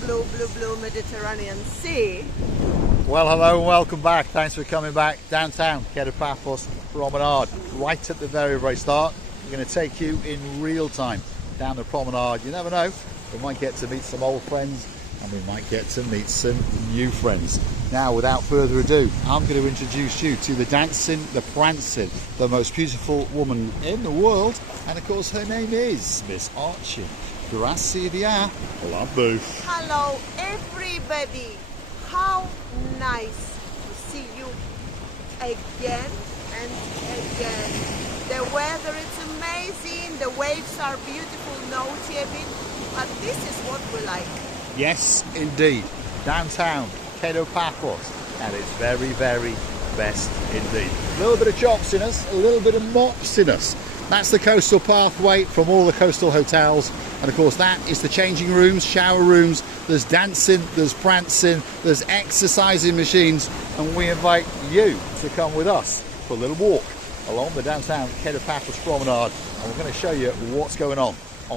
blue Mediterranean Sea. Well, hello and welcome back. Thanks for coming back. Downtown, Paphos Promenade. Right at the very start. We're going to take you in real time down the promenade. You never know, we might get to meet some old friends and we might get to meet some new friends. Now, without further ado, I'm going to introduce you to the dancing, the prancing, the most beautiful woman in the world. And of course, her name is Miss Archie. Grazie via Lambu. Hello everybody. How nice to see you again and again. The weather is amazing, the waves are beautiful, naughty a bit, but this is what we like. Yes, indeed. Downtown, Kato Paphos, and it's very best indeed. A little bit of chops in us, a little bit of mops in us. That's the coastal pathway from all the coastal hotels. And of course that is the changing rooms, shower rooms, there's dancing, there's prancing, there's exercising machines, and we invite you to come with us for a little walk along the downtown Paphos Promenade, and we're going to show you what's going on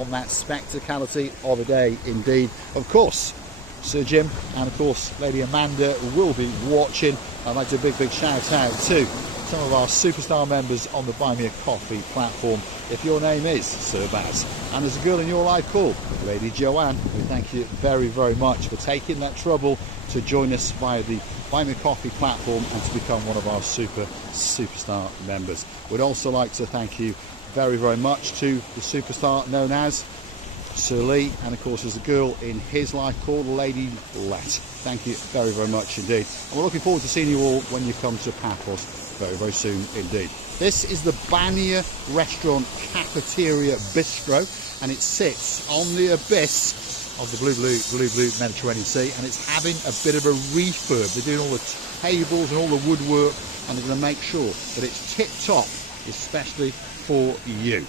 that spectacality of a day indeed. Of course, Sir Jim and of course Lady Amanda will be watching. I'd like to do a big shout out to some of our superstar members on the Buy Me a Coffee platform. If your name is Sir Baz and there's a girl in your life called Lady Joanne, we thank you very much for taking that trouble to join us via the Buy Me a Coffee platform and to become one of our superstar members. We'd also like to thank you very much to the superstar known as Sir Lee, and of course there's a girl in his life called Lady Let. Thank you very much indeed, and we're looking forward to seeing you all when you come to Paphos very soon indeed. This is the Bania restaurant cafeteria bistro, and it sits on the abyss of the blue Mediterranean Sea, and it's having a bit of a refurb. They're doing all the tables and all the woodwork, and they're going to make sure that it's tip top, especially for you.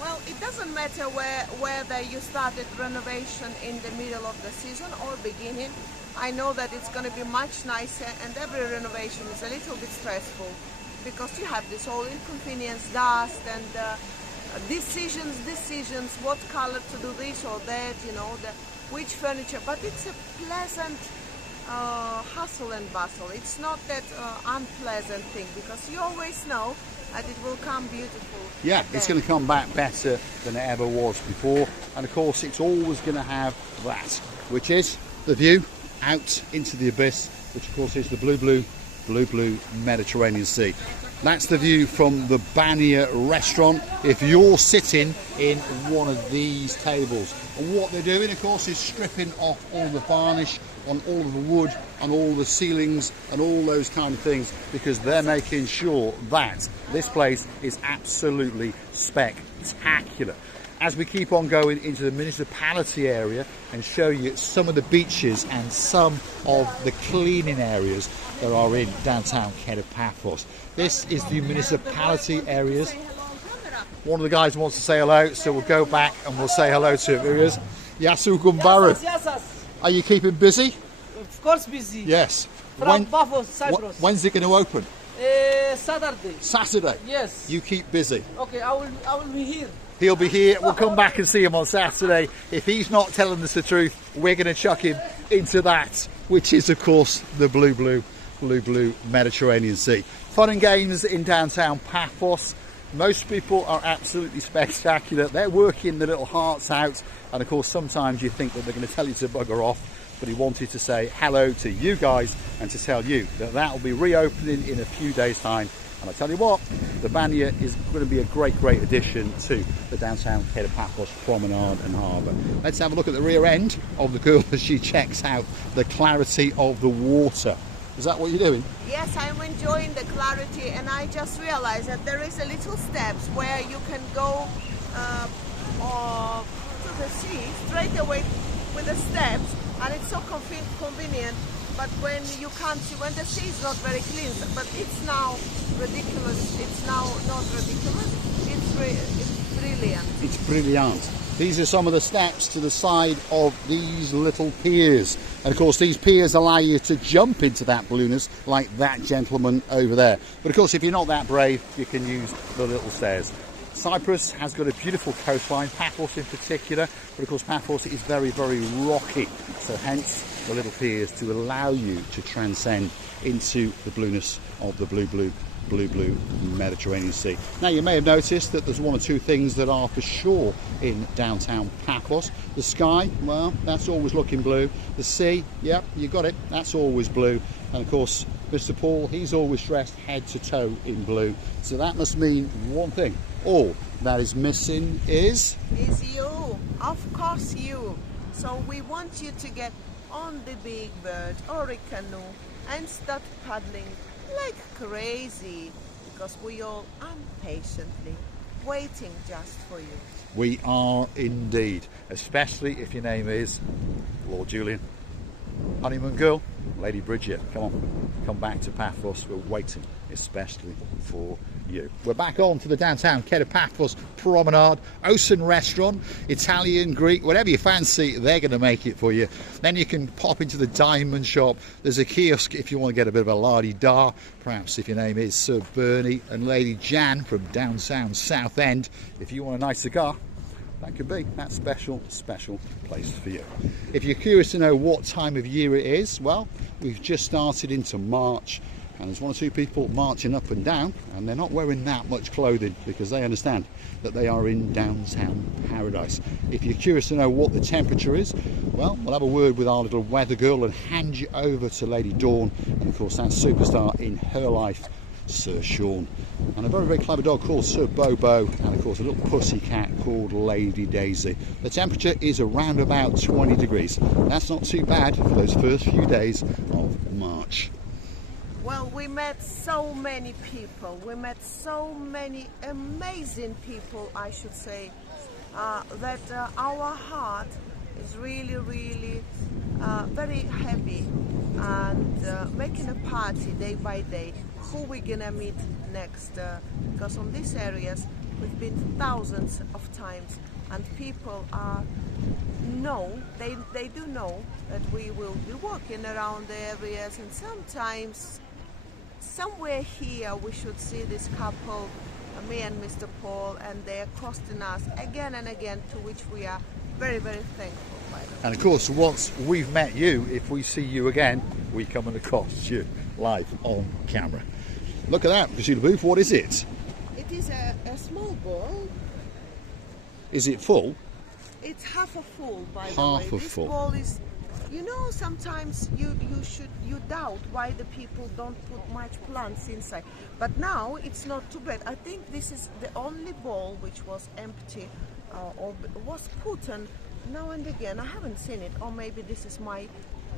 Well, it doesn't matter whether you started renovation in the middle of the season or beginning. I know that it's going to be much nicer, and every renovation is a little bit stressful because you have this whole inconvenience, dust, and decisions, what color to do this or that, you know, which furniture. But it's a pleasant hustle and bustle. It's not that unpleasant thing, because you always know that it will come beautiful. Yeah, it's going to come back better than it ever was before, and of course it's always going to have that, which is the view out into the abyss, which of course is the blue Mediterranean Sea. That's the view from the Bania restaurant if you're sitting in one of these tables. And what they're doing, of course, is stripping off all the varnish on all of the wood, on all the ceilings and all those kind of things, because they're making sure that this place is absolutely spectacular. As we keep on going into the municipality area and show you some of the beaches and some of the cleaning areas that are in downtown Paphos. This is the municipality areas. One of the guys wants to say hello, so we'll go back and we'll say hello to him. Here he is. Yasu Gumbaru. Are you keeping busy? Of course busy. Yes. From Paphos, Cyprus. When's it going to open? Saturday. Saturday? Yes. You keep busy. Okay, I will be here. He'll be here. We'll come back and see him on Saturday. If he's not telling us the truth, we're going to chuck him into that, which is, of course, the blue Mediterranean Sea. Fun and games in downtown Paphos. Most people are absolutely spectacular. They're working their little hearts out. And, of course, sometimes you think that they're going to tell you to bugger off. But he wanted to say hello to you guys and to tell you that that will be reopening in a few days' time. And I tell you what, the Bania is going to be a great addition to the downtown Paphos Promenade and Harbour. Let's have a look at the rear end of the girl as she checks out the clarity of the water. Is that what you're doing? Yes, I'm enjoying the clarity, and I just realized that there is a little steps where you can go to the sea straight away with the steps, and it's so convenient. But when you can't see, when the sea is not very clean, but it's now ridiculous. It's now not ridiculous. It's brilliant. It's brilliant. These are some of the steps to the side of these little piers. And of course these piers allow you to jump into that blueness like that gentleman over there. But of course if you're not that brave, you can use the little stairs. Cyprus has got a beautiful coastline, Paphos in particular, but of course Paphos is very, very rocky, so hence the little piers to allow you to transcend into the blueness of the blue Mediterranean Sea. Now you may have noticed that there's one or two things that are for sure in downtown Paphos. The sky, well, that's always looking blue. The sea, yep, you got it, that's always blue. And of course Mr. Paul, he's always dressed head to toe in blue, so that must mean one thing: all that is missing is you, of course you. So we want you to get on the big bird or a canoe and start paddling like crazy, because we all impatiently waiting just for you. We are indeed, especially if your name is Lord Julian, honeymoon girl, Lady Bridget. Come on, come back to Paphos. We're waiting especially for you. We're back on to the downtown Paphos Promenade. Ocean restaurant, Italian, Greek, whatever you fancy, they're going to make it for you. Then you can pop into the diamond shop. There's a kiosk if you want to get a bit of a la-di-da, perhaps if your name is Sir Bernie, and Lady Jan from downtown Southend. If you want a nice cigar, that could be that special place for you. If you're curious to know what time of year it is, well, we've just started into March, and there's one or two people marching up and down, and they're not wearing that much clothing because they understand that they are in downtown paradise. If you're curious to know what the temperature is, well, we'll have a word with our little weather girl and hand you over to Lady Dawn, and of course that superstar in her life, Sir Sean, and a very, very clever dog called Sir Bobo, and of course a little pussy cat called Lady Daisy. The temperature is around about 20 degrees. That's not too bad for those first few days of March. Well, we met so many people. We met so many amazing people, I should say, that our heart is really, really very happy, and making a party day by day. Who we're gonna meet next? Because on these areas we've been thousands of times, and people they do know that we will be walking around the areas, and sometimes somewhere here we should see this couple, me and Mr. Paul, and they're accosting us again and again, to which we are very, very thankful. And of course, once we've met you, if we see you again, we come and accost you live on camera. Look at that, Mr. Booth, what is it? It is a small ball. Is it full? It's half a full, by the way. Half a This full. ball is, you know, sometimes you doubt why the people don't put much plants inside. But now it's not too bad. I think this is the only ball which was empty or was put on now and again. I haven't seen it, or maybe this is my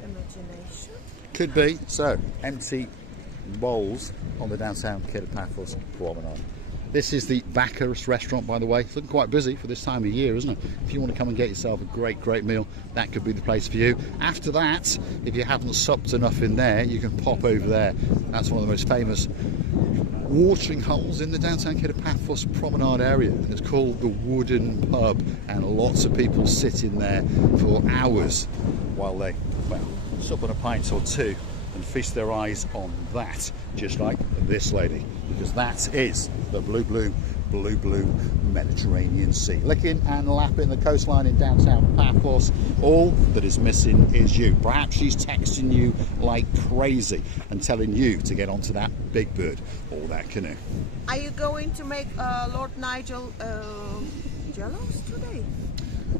imagination. Could be. So, empty bowls on the downtown Paphos Promenade. This is the Bacchus restaurant, by the way. It's looking quite busy for this time of year, isn't it? If you want to come and get yourself a great meal, that could be the place for you. After that, if you haven't supped enough in there, you can pop over there. That's one of the most famous watering holes in the downtown Paphos Promenade area, and it's called the Wooden Pub, and lots of people sit in there for hours while they, well, sup on a pint or two and feast their eyes on that, just like this lady, because that is the blue Mediterranean Sea. Licking and lapping the coastline in downtown Paphos. All that is missing is you. Perhaps she's texting you like crazy and telling you to get onto that big bird or that canoe. Are you going to make Lord Nigel jealous today?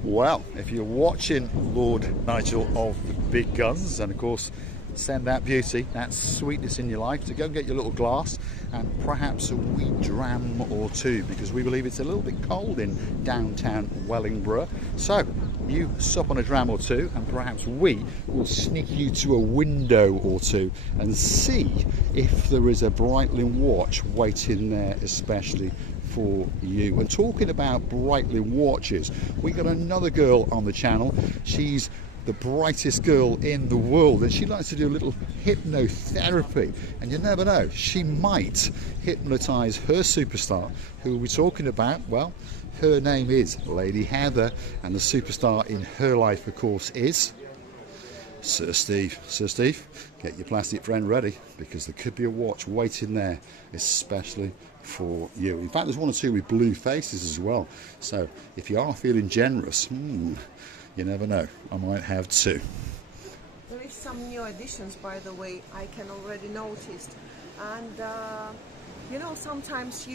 Well, if you're watching Lord Nigel of the Big Guns, and of course send that beauty, that sweetness in your life, to go and get your little glass and perhaps a wee dram or two, because we believe it's a little bit cold in downtown Wellingborough. So you sup on a dram or two, and perhaps we will sneak you to a window or two and see if there is a Brightling watch waiting there especially for you. And talking about Brightling watches, we got another girl on the channel. She's the brightest girl in the world, and she likes to do a little hypnotherapy, and you never know, she might hypnotize her superstar, who we'll be talking about. Well, her name is Lady Heather, and the superstar in her life, of course, is Sir Steve, get your plastic friend ready, because there could be a watch waiting there especially for you. In fact, there's one or two with blue faces as well, so if you are feeling generous, you never know, I might have two. There is some new additions, by the way, I can already notice. And you know, sometimes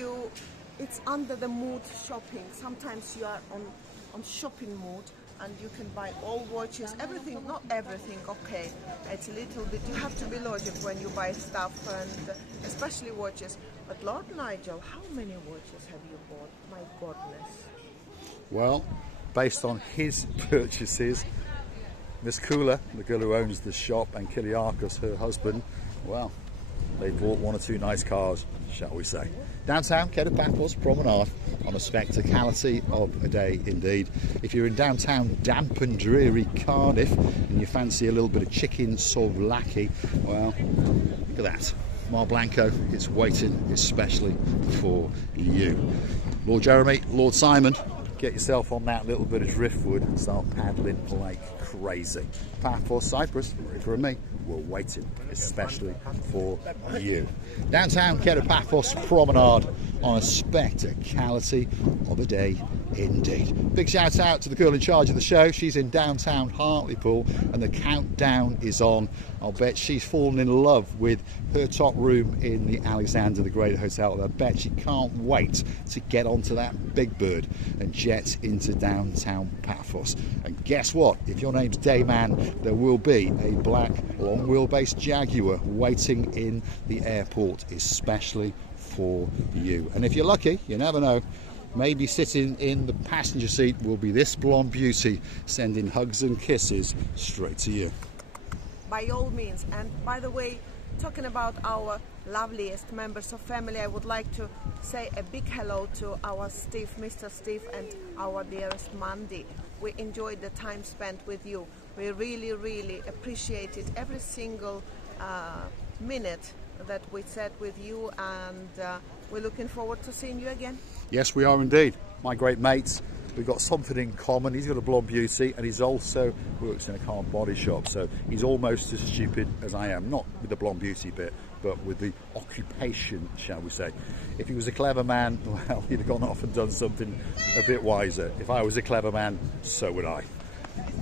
it's under the mood shopping. Sometimes you are on shopping mood and you can buy all watches, everything, not everything, okay. It's a little bit, you have to be logical when you buy stuff, and especially watches. But Lord Nigel, how many watches have you bought? My goodness. Well, based on his purchases, Miss Kula, the girl who owns the shop, and Kyriakos, her husband, well, they bought one or two nice cars, shall we say. Downtown Kato Paphos Promenade on a spectacality of a day indeed. If you're in downtown damp and dreary Cardiff and you fancy a little bit of chicken souvlaki, well, look at that. Mar Blanco is waiting especially for you. Lord Jeremy, Lord Simon, get yourself on that little bit of driftwood and start paddling like crazy. Paphos, Cyprus, Marika and me, we're waiting especially for you. Downtown Kato Paphos Promenade on a spectacality of a day indeed. Big shout out to the girl in charge of the show. She's in downtown Hartlepool and the countdown is on. I'll bet she's fallen in love with her top room in the Alexander the Great Hotel. I bet she can't wait to get onto that big bird and jet into downtown Paphos. And guess what? If your name's Dayman, there will be a black long wheelbase Jaguar waiting in the airport especially for you. And if you're lucky, you never know, maybe sitting in the passenger seat will be this blonde beauty sending hugs and kisses straight to you. By all means. And by the way, talking about our loveliest members of family, I would like to say a big hello to our Steve, Mr. Steve, and our dearest Mandy. We enjoyed the time spent with you. We really, really appreciated every single minute that we sat with you, and we're looking forward to seeing you again. Yes, we are indeed. My great mates, we've got something in common. He's got a blonde beauty and he's also works in a car body shop, so he's almost as stupid as I am, not with the blonde beauty bit, but with the occupation, shall we say. If he was a clever man, well, he'd have gone off and done something a bit wiser. If I was a clever man, so would I.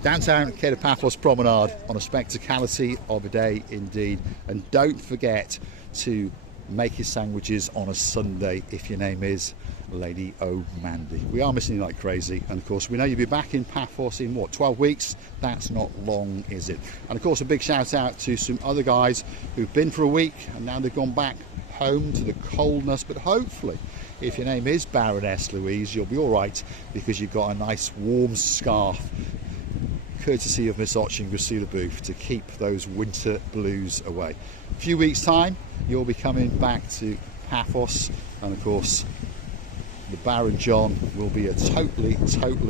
Downtown Kato Paphos Promenade on a spectacality of a day indeed. And don't forget to make your sandwiches on a Sunday if your name is Lady O'Mandy. We are missing you like crazy, and of course we know you'll be back in Paphos in what, 12 weeks? That's not long, is it? And of course a big shout out to some other guys who've been for a week and now they've gone back home to the coldness, but hopefully if your name is Baroness Louise, you'll be all right because you've got a nice warm scarf courtesy of Miss Otch and Gracila Booth to keep those winter blues away. A few weeks time you'll be coming back to Paphos, and of course the Baron John will be a totally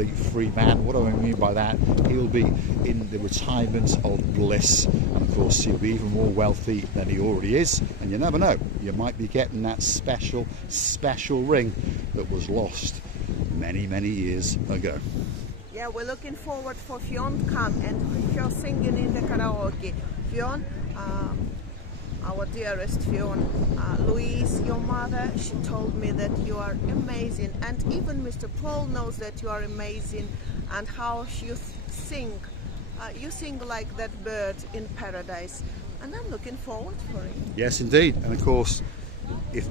free man. What do I mean by that? He'll be in the retirement of bliss, and of course he'll be even more wealthy than he already is, and you never know, you might be getting that special ring that was lost many years ago. Yeah, we're looking forward for Fionn to come and her singing in the karaoke. Fionn, our dearest Fionn, Louise, your mother, she told me that you are amazing, and even Mr. Paul knows that you are amazing, and how you sing. You sing like that bird in paradise, and I'm looking forward for it. Yes, indeed, and of course, if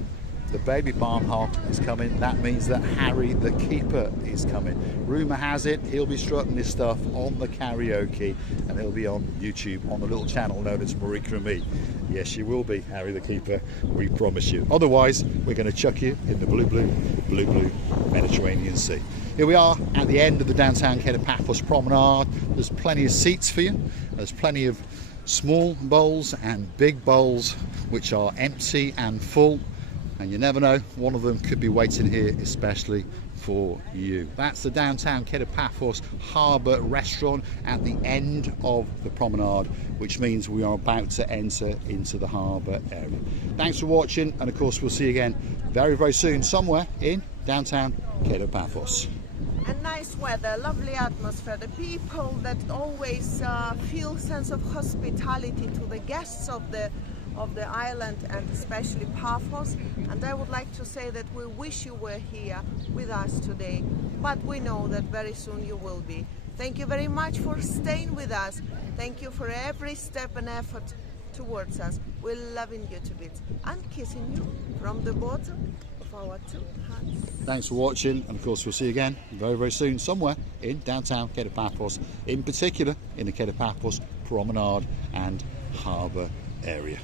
the baby barn hog is coming, that means that Harry the keeper is coming. Rumour has it he'll be strutting his stuff on the karaoke, and he'll be on YouTube on the little channel known as Marika and Me. Yes, you will be, Harry the keeper, we promise you. Otherwise, we're going to chuck you in the blue Mediterranean Sea. Here we are at the end of the downtown Kato Paphos Promenade. There's plenty of seats for you. There's plenty of small bowls and big bowls which are empty and full. And you never know, one of them could be waiting here especially for you. That's the downtown Kato Paphos Harbour restaurant at the end of the promenade, which means we are about to enter into the harbour area. Thanks for watching, and of course we'll see you again very soon somewhere in downtown Kato Paphos. And nice weather, lovely atmosphere, the people that always feel sense of hospitality to the guests of the island, and especially Paphos. And I would like to say that we wish you were here with us today, but we know that very soon you will be. Thank you very much for staying with us. Thank you for every step and effort towards us. We're loving you to bits and kissing you from the bottom of our two hearts. Thanks for watching, and of course we'll see you again very, very soon somewhere in downtown Kato Paphos, in particular in the Kato Paphos Promenade and Harbour area.